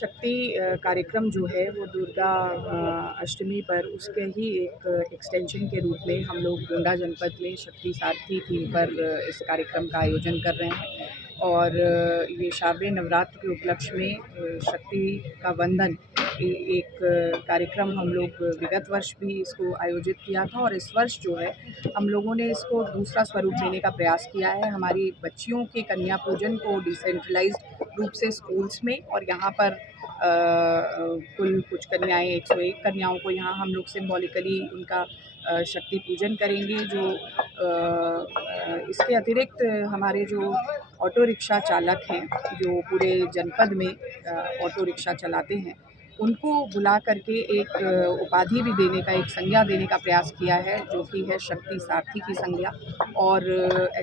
शक्ति कार्यक्रम जो है वो दुर्गा अष्टमी पर उसके ही एक एक्सटेंशन के रूप में हम लोग गोंडा जनपद में शक्ति सारथी थीम पर इस कार्यक्रम का आयोजन कर रहे हैं। और ये शारदीय नवरात्र के उपलक्ष्य में शक्ति का वंदन एक कार्यक्रम हम लोग विगत वर्ष भी इसको आयोजित किया था, और इस वर्ष जो है हम लोगों ने इसको दूसरा स्वरूप देने का प्रयास किया है। हमारी बच्चियों के कन्या पूजन को डिसेंट्रलाइज्ड रूप से स्कूल्स में, और यहाँ पर कुल कुछ कन्याएँ 101 कन्याओं को यहाँ हम लोग सिम्बॉलिकली उनका शक्ति पूजन करेंगे। जो इसके अतिरिक्त हमारे जो ऑटो रिक्शा चालक हैं, जो पूरे जनपद में ऑटो रिक्शा चलाते हैं, उनको बुला करके एक उपाधि भी देने का, एक संज्ञा देने का प्रयास किया है, जो कि है शक्ति सारथी की संज्ञा। और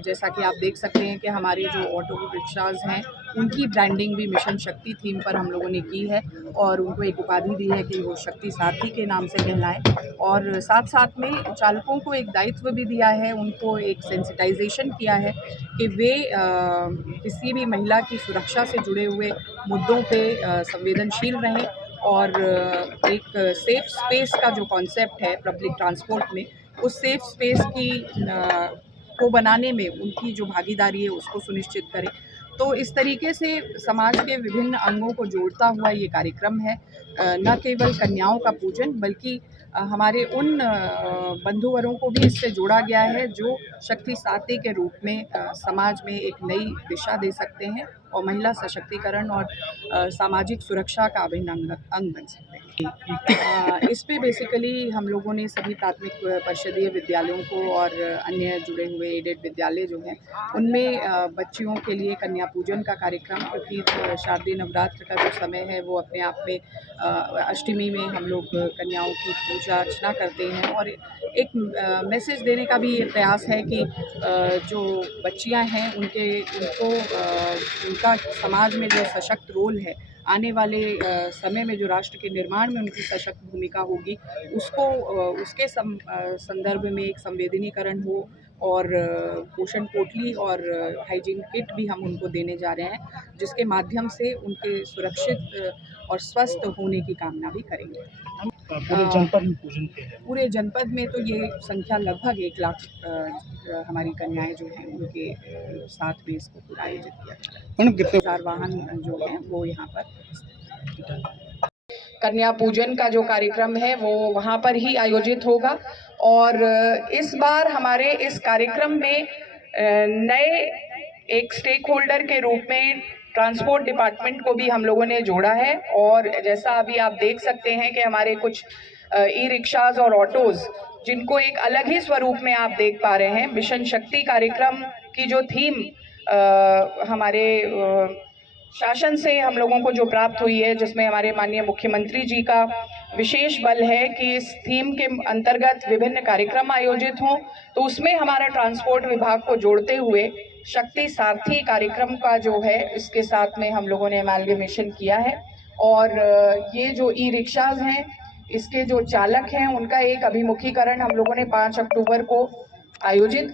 जैसा कि आप देख सकते हैं कि हमारे जो ऑटो रिक्शाज हैं उनकी ब्रांडिंग भी मिशन शक्ति थीम पर हम लोगों ने की है, और उनको एक उपाधि दी है कि वो शक्ति सारथी के नाम से कहलाएं। और साथ साथ में चालकों को एक दायित्व भी दिया है, उनको एक सेंसिटाइजेशन किया है कि वे किसी भी महिला की सुरक्षा से जुड़े हुए मुद्दों पे संवेदनशील रहें, और एक सेफ़ स्पेस का जो कॉन्सेप्ट है पब्लिक ट्रांसपोर्ट में, उस सेफ़ स्पेस की को बनाने में उनकी जो भागीदारी है उसको सुनिश्चित करें। तो इस तरीके से समाज के विभिन्न अंगों को जोड़ता हुआ ये कार्यक्रम है। न केवल कन्याओं का पूजन, बल्कि हमारे उन बंधुवरों को भी इससे जोड़ा गया है जो शक्ति सारथी के रूप में समाज में एक नई दिशा दे सकते हैं, और महिला सशक्तिकरण और सामाजिक सुरक्षा का अभिन्न अंग बन सकते हैं। इस पे बेसिकली हम लोगों ने सभी प्राथमिक परिषदीय विद्यालयों को और अन्य जुड़े हुए एडेड विद्यालय जो हैं उनमें बच्चियों के लिए कन्या पूजन का कार्यक्रम, क्योंकि शारदीय नवरात्र का जो समय है वो अपने आप में अष्टमी में हम लोग कन्याओं की पूजा अर्चना करते हैं, और एक मैसेज देने का भी ये प्रयास है कि जो बच्चियां हैं उनको उनका समाज में जो सशक्त रोल है, आने वाले समय में जो राष्ट्र के निर्माण में उनकी सशक्त भूमिका होगी, उसको उसके संदर्भ में एक संवेदनीकरण हो, और पोषण पोटली और हाइजीन किट भी हम उनको देने जा रहे हैं, जिसके माध्यम से उनके सुरक्षित और स्वस्थ होने की कामना भी करेंगे। पूरे जनपद में पूजन के हैं। पूरे जनपद में तो ये संख्या लगभग 1 लाख हमारी कन्याएं जो हैं उनके साथ में इसको पूरा आयोजित किया जा रहा है। 1000 वाहन जो हैं वो यहाँ पर कन्या पूजन का जो कार्यक्रम है वो वहाँ पर ही आयोजित होगा। और इस बार हमारे इस कार्यक्रम में नए एक स्टेक होल्डर के रूप में ट्रांसपोर्ट डिपार्टमेंट को भी हम लोगों ने जोड़ा है। और जैसा अभी आप देख सकते हैं कि हमारे कुछ ई रिक्शाज और ऑटोज़, जिनको एक अलग ही स्वरूप में आप देख पा रहे हैं, मिशन शक्ति कार्यक्रम की जो थीम हमारे शासन से हम लोगों को जो प्राप्त हुई है, जिसमें हमारे माननीय मुख्यमंत्री जी का विशेष बल है कि इस थीम के अंतर्गत विभिन्न कार्यक्रम आयोजित हों, तो उसमें हमारा ट्रांसपोर्ट विभाग को जोड़ते हुए शक्ति सारथी कार्यक्रम का जो है इसके साथ में हम लोगों ने एमालगमेशन किया है। और ये जो ई रिक्शाज हैं, इसके जो चालक हैं, उनका एक अभिमुखीकरण हम लोगों ने 5 अक्टूबर को आयोजित